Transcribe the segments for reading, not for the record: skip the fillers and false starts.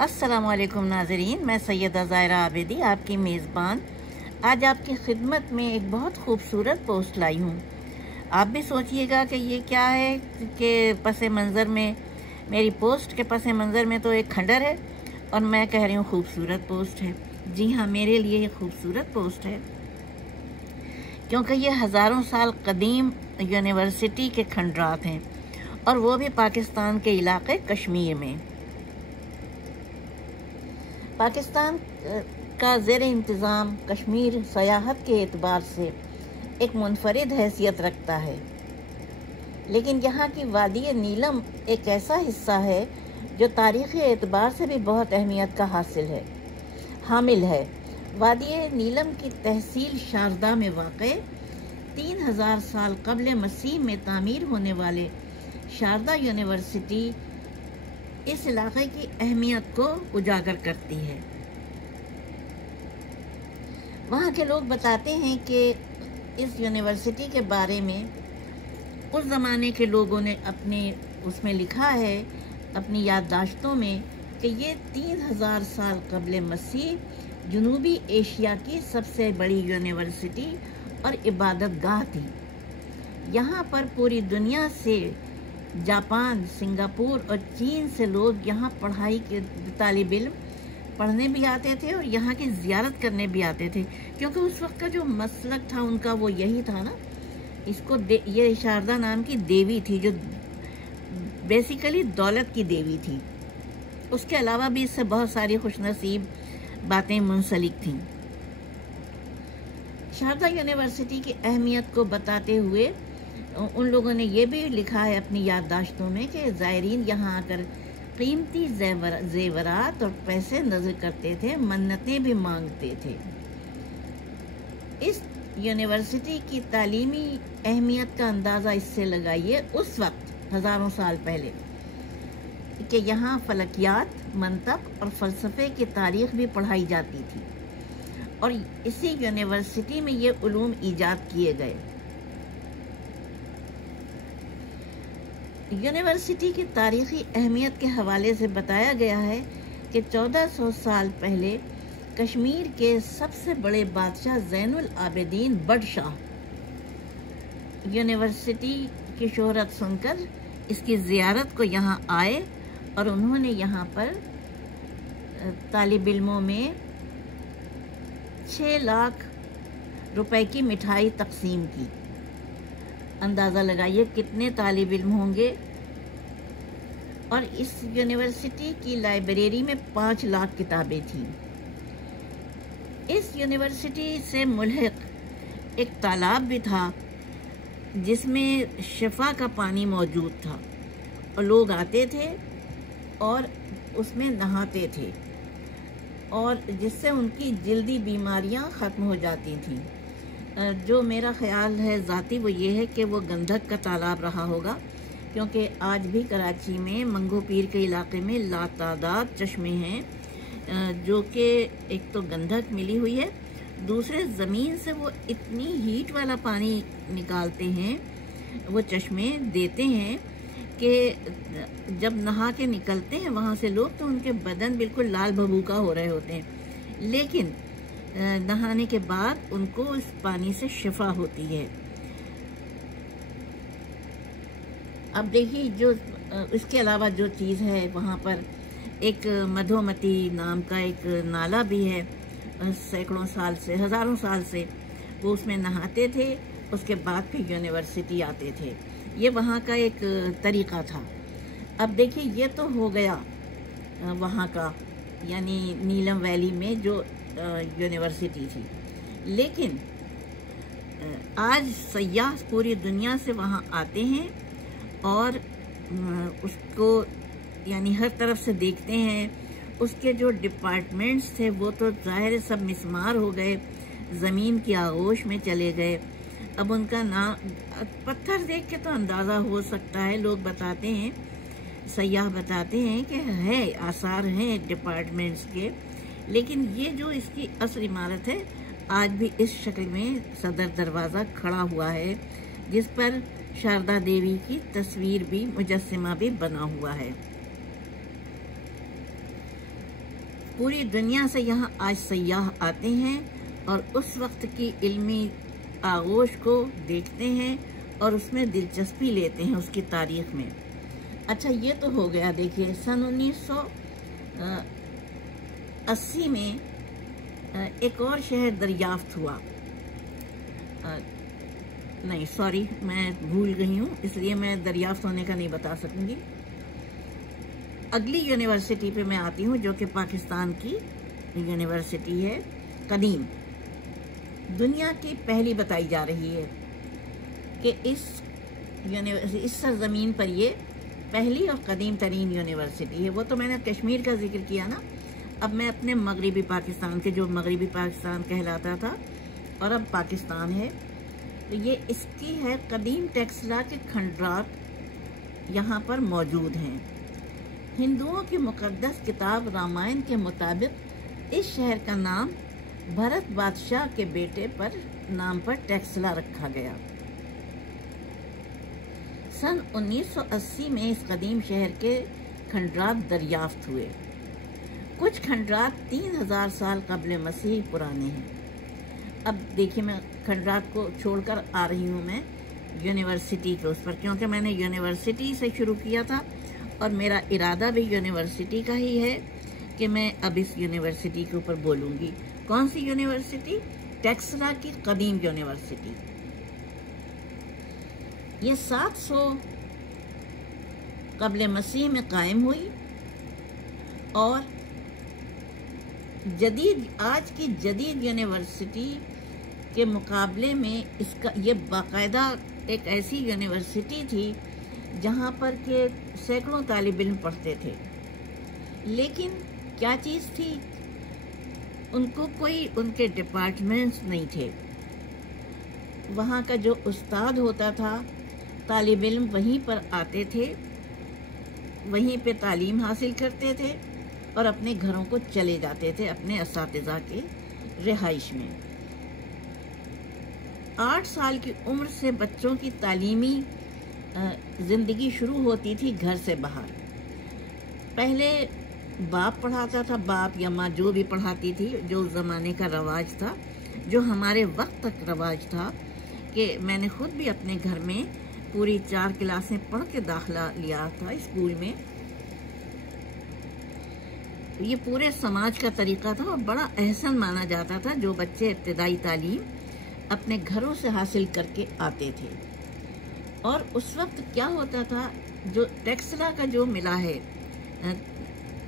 अस्सलामुअलैकुम नाज़रीन, मैं सैयदा ज़ाहिरा आबिदी आपकी मेज़बान आज आपकी खिदमत में एक बहुत खूबसूरत पोस्ट लाई हूँ। आप भी सोचिएगा कि ये क्या है कि पस मंज़र में मेरी पोस्ट के पस मंज़र में तो एक खंडर है और मैं कह रही हूँ खूबसूरत पोस्ट है। जी हाँ, मेरे लिए ये खूबसूरत पोस्ट है क्योंकि ये हज़ारों साल कदीम यूनिवर्सिटी के खंडरात हैं और वो भी पाकिस्तान के इलाके कश्मीर में। पाकिस्तान का ज़ेर इंतज़ाम कश्मीर सयाहत के एतबार से एक मुनफरिद हैसियत रखता है, लेकिन यहाँ की वादी नीलम एक ऐसा हिस्सा है जो तारीख़ी एतबार से भी बहुत अहमियत का हामिल है। वादी नीलम की तहसील शारदा में वाक़े 3000 साल क़ब्ल मसीह में तामीर होने वाले शारदा यूनिवर्सिटी इस इलाके की अहमियत को उजागर करती है। वहाँ के लोग बताते हैं कि इस यूनिवर्सिटी के बारे में उस ज़माने के लोगों ने अपने उसमें लिखा है, अपनी याददाश्तों में, कि ये 3000 साल क़ब्ल मसीह जनूबी एशिया की सबसे बड़ी यूनिवर्सिटी और इबादत गाह थी। यहाँ पर पूरी दुनिया से जापान, सिंगापुर और चीन से लोग यहाँ पढ़ाई के तालिब इल्म पढ़ने भी आते थे और यहाँ की ज़ियारत करने भी आते थे, क्योंकि उस वक्त का जो मसलक था उनका वो यही था ना। ये शारदा नाम की देवी थी जो बेसिकली दौलत की देवी थी। उसके अलावा भी इससे बहुत सारी खुशनसीब बातें मुंसलिक थीं। शारदा यूनिवर्सिटी की अहमियत को बताते हुए उन लोगों ने ये भी लिखा है अपनी याददाश्तों में कि ज़ायरीन यहाँ आकर कीमती जेवरात और पैसे नज़र करते थे, मन्नतें भी मांगते थे। इस यूनिवर्सिटी की तालीमी अहमियत का अंदाज़ा इससे लगाइए उस वक्त हज़ारों साल पहले कि यहाँ फलकियात, मंतक और फ़लसफ़े की तारीख़ भी पढ़ाई जाती थी और इसी यूनिवर्सिटी में ये उलूम ईजाद किए गए। यूनिवर्सिटी की तारीख़ी अहमियत के हवाले से बताया गया है कि 1400 साल पहले कश्मीर के सबसे बड़े बादशाह ज़ैनुल आबिदीन बड़ शाह यूनिवर्सिटी की शोहरत सुनकर इसकी ज़ियारत को यहाँ आए और उन्होंने यहाँ पर तालिब इल्मों में 6 लाख रुपए की मिठाई तकसीम की। अंदाज़ा लगाइए कितने तालिब इल्म होंगे। और इस यूनिवर्सिटी की लाइब्रेरी में 5 लाख किताबें थीं। इस यूनिवर्सिटी से मुल्हिक एक तालाब भी था जिसमें शिफा का पानी मौजूद था और लोग आते थे और उसमें नहाते थे और जिससे उनकी जल्दी बीमारियां ख़त्म हो जाती थीं। जो मेरा ख्याल है ज़ाती वो ये है कि वो गंधक का तालाब रहा होगा, क्योंकि आज भी कराची में मंगो पीर के इलाके में लातादाद चश्मे हैं जो कि एक तो गंधक मिली हुई है, दूसरे ज़मीन से वो इतनी हीट वाला पानी निकालते हैं, वो चश्मे देते हैं कि जब नहा के निकलते हैं वहाँ से लोग तो उनके बदन बिल्कुल लाल भभूका हो रहे होते हैं, लेकिन नहाने के बाद उनको इस पानी से शिफा होती है। अब देखिए जो इसके अलावा जो चीज़ है, वहाँ पर एक मधुमती नाम का एक नाला भी है। सैकड़ों साल से, हज़ारों साल से वो उसमें नहाते थे, उसके बाद फिर यूनिवर्सिटी आते थे। ये वहाँ का एक तरीक़ा था। अब देखिए ये तो हो गया वहाँ का, यानी नीलम वैली में जो यूनिवर्सिटी थी, लेकिन आज सयाह पूरी दुनिया से वहाँ आते हैं और उसको यानी हर तरफ से देखते हैं। उसके जो डिपार्टमेंट्स थे वो तो ज़ाहिर सब मिस्मार हो गए, ज़मीन की आगोश में चले गए। अब उनका नाम पत्थर देख के तो अंदाज़ा हो सकता है, लोग बताते हैं, सयाह बताते हैं कि है आसार हैं डिपार्टमेंट्स के, लेकिन ये जो इसकी असल इमारत है आज भी इस शक्ल में सदर दरवाज़ा खड़ा हुआ है, जिस पर शारदा देवी की तस्वीर भी, मुजस्समा भी बना हुआ है। पूरी दुनिया से यहाँ आज सयाह आते हैं और उस वक्त की इल्मी आगोश को देखते हैं और उसमें दिलचस्पी लेते हैं, उसकी तारीख में। अच्छा, ये तो हो गया। देखिए, सन 1980 में एक और शहर दरियाफ्त हुआ। नहीं, सॉरी, मैं भूल गई हूँ, इसलिए मैं दरियाफ्त होने का नहीं बता सकूंगी। अगली यूनिवर्सिटी पे मैं आती हूँ, जो कि पाकिस्तान की यूनिवर्सिटी है। कदीम, दुनिया की पहली बताई जा रही है कि इस सरजमीन पर ये पहली और कदीम तरीन यूनिवर्सिटी है। वो तो मैंने कश्मीर का जिक्र किया ना। अब मैं अपने मगरिबी पाकिस्तान के, जो मगरिबी पाकिस्तान कहलाता था और अब पाकिस्तान है, तो ये इसकी है। कदीम टेक्सला के खंडरात यहाँ पर मौजूद हैं। हिंदुओं की मुकद्दस किताब रामायण के मुताबिक इस शहर का नाम भरत बादशाह के बेटे पर नाम पर टेक्सला रखा गया। सन 1980 में इस कदीम शहर के खंडरात दरियाफ्त हुए। कुछ खंडरात 3000 साल कब्ल मसीह पुराने हैं। अब देखिए, मैं खंडरात को छोड़कर आ रही हूँ मैं यूनिवर्सिटी के उस पर, क्योंकि मैंने यूनिवर्सिटी से शुरू किया था और मेरा इरादा भी यूनिवर्सिटी का ही है कि मैं अब इस यूनिवर्सिटी के ऊपर बोलूँगी। कौन सी यूनिवर्सिटी? टेक्सला की कदीम यूनिवर्सिटी। ये 700 कब्ल मसीह में कायम हुई और आज की जदीद यूनिवर्सिटी के मुकाबले में इसका ये बाकायदा एक ऐसी यूनिवर्सिटी थी जहाँ पर के सैकड़ों तालिब इल्म पढ़ते थे। लेकिन क्या चीज़ थी? उनको कोई उनके डिपार्टमेंट्स नहीं थे। वहाँ का जो उस्ताद होता था, तालिब इल्म वहीं पर आते थे, वहीं पे तालीम हासिल करते थे और अपने घरों को चले जाते थे अपने असातिज़ा के रिहाइश में। 8 साल की उम्र से बच्चों की तालीमी ज़िंदगी शुरू होती थी घर से बाहर। पहले बाप पढ़ाता था, बाप या माँ जो भी पढ़ाती थी, जो उस ज़माने का रवाज था, जो हमारे वक्त तक रवाज था। कि मैंने खुद भी अपने घर में पूरी 4 क्लासें पढ़ के दाखिला लिया था स्कूल में। ये पूरे समाज का तरीका था और बड़ा एहसन माना जाता था जो बच्चे इब्तिदाई तालीम अपने घरों से हासिल करके आते थे। और उस वक्त क्या होता था, जो टेक्सला का जो मिला है,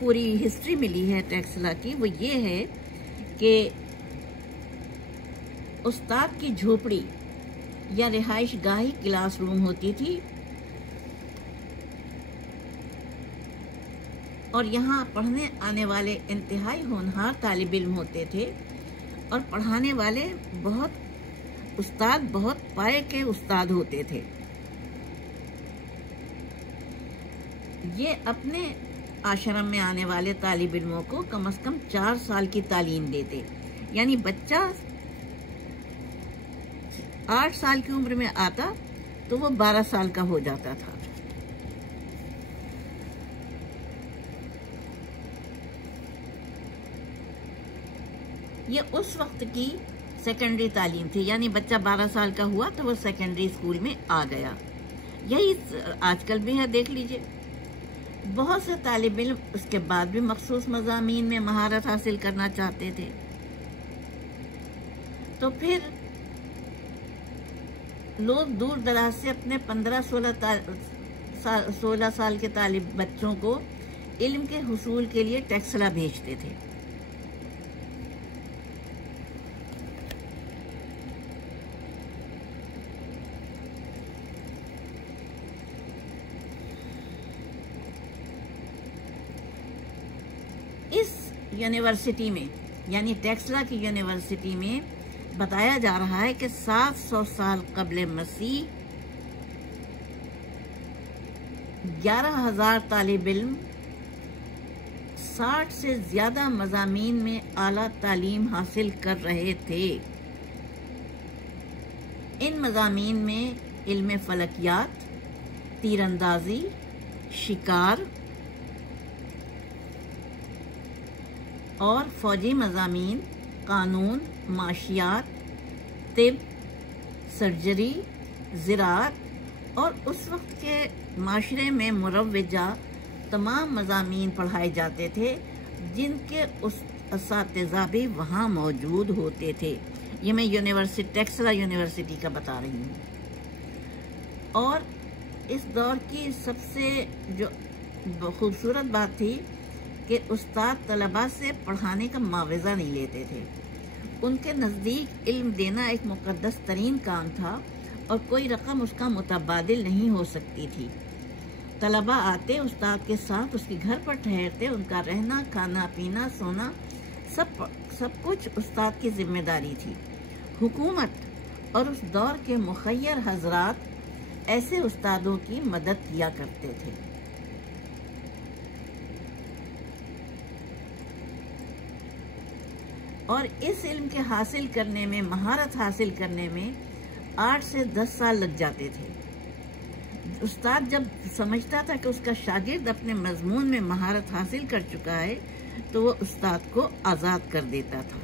पूरी हिस्ट्री मिली है टेक्सला की, वो ये है कि उस्ताद की झोपड़ी या रिहाइश गाही क्लासरूम होती थी और यहाँ पढ़ने आने वाले इंतहाई होनहार तालिब इल्म होते थे और पढ़ाने वाले बहुत पाए के उस्ताद होते थे। ये अपने आश्रम में आने वाले तालिब इल्मों को कम से कम 4 साल की तालीम देते। यानी बच्चा 8 साल की उम्र में आता तो वो 12 साल का हो जाता था। ये उस वक्त की सेकेंडरी तालीम थी। यानी बच्चा 12 साल का हुआ तो वो सेकेंडरी स्कूल में आ गया। यही आजकल भी है, देख लीजिए। बहुत से तालिब इल्म उसके बाद भी मखसूस मज़ामीन में महारत हासिल करना चाहते थे, तो फिर लोग दूर दराज से अपने 15-16 साल के तालिब बच्चों को इल्म के हुसूल के लिए टेक्सला भेजते थे। इस यूनिवर्सिटी में, यानी टेक्सला की यूनिवर्सिटी में बताया जा रहा है कि 700 साल कब्ल मसीह 11,000 तालिब इल्म 60 से ज़्यादा मज़ामीन में आला तालीम हासिल कर रहे थे। इन मज़ामीन में इल्म फलकियात, तीरंदाजी, शिकार, और फ़ौजी मज़ामीन, कानून, माशियात, तिब, सर्जरी, ज़राअत और उस वक्त के माशरे में मुरव्वजा तमाम मज़ामीन पढ़ाए जाते थे जिनके उस असातिज़ा भी वहाँ मौजूद होते थे। ये मैं टेक्सला यूनिवर्सिटी का बता रही हूँ। और इस दौर की सबसे जो खूबसूरत बात थी कि उस्ताद तलबा से पढ़ाने का मुआवजा नहीं लेते थे। उनके नज़दीक इल्म देना एक मुक़द्दस तरीन काम था और कोई रकम उसका मुतबादिल नहीं हो सकती थी। तलबा आते, उस्ताद के साथ उसके घर पर ठहरते, उनका रहना, खाना पीना, सोना सब कुछ उस्ताद की जिम्मेदारी थी। हुकूमत और उस दौर के मुखय्यर हजरात ऐसे उस्तादों की मदद किया करते थे। और इस इल्म के हासिल करने में, महारत हासिल करने में 8 से 10 साल लग जाते थे। उस्ताद जब समझता था कि उसका शागिर्द अपने मजमून में महारत हासिल कर चुका है तो वो उस्ताद को आज़ाद कर देता था।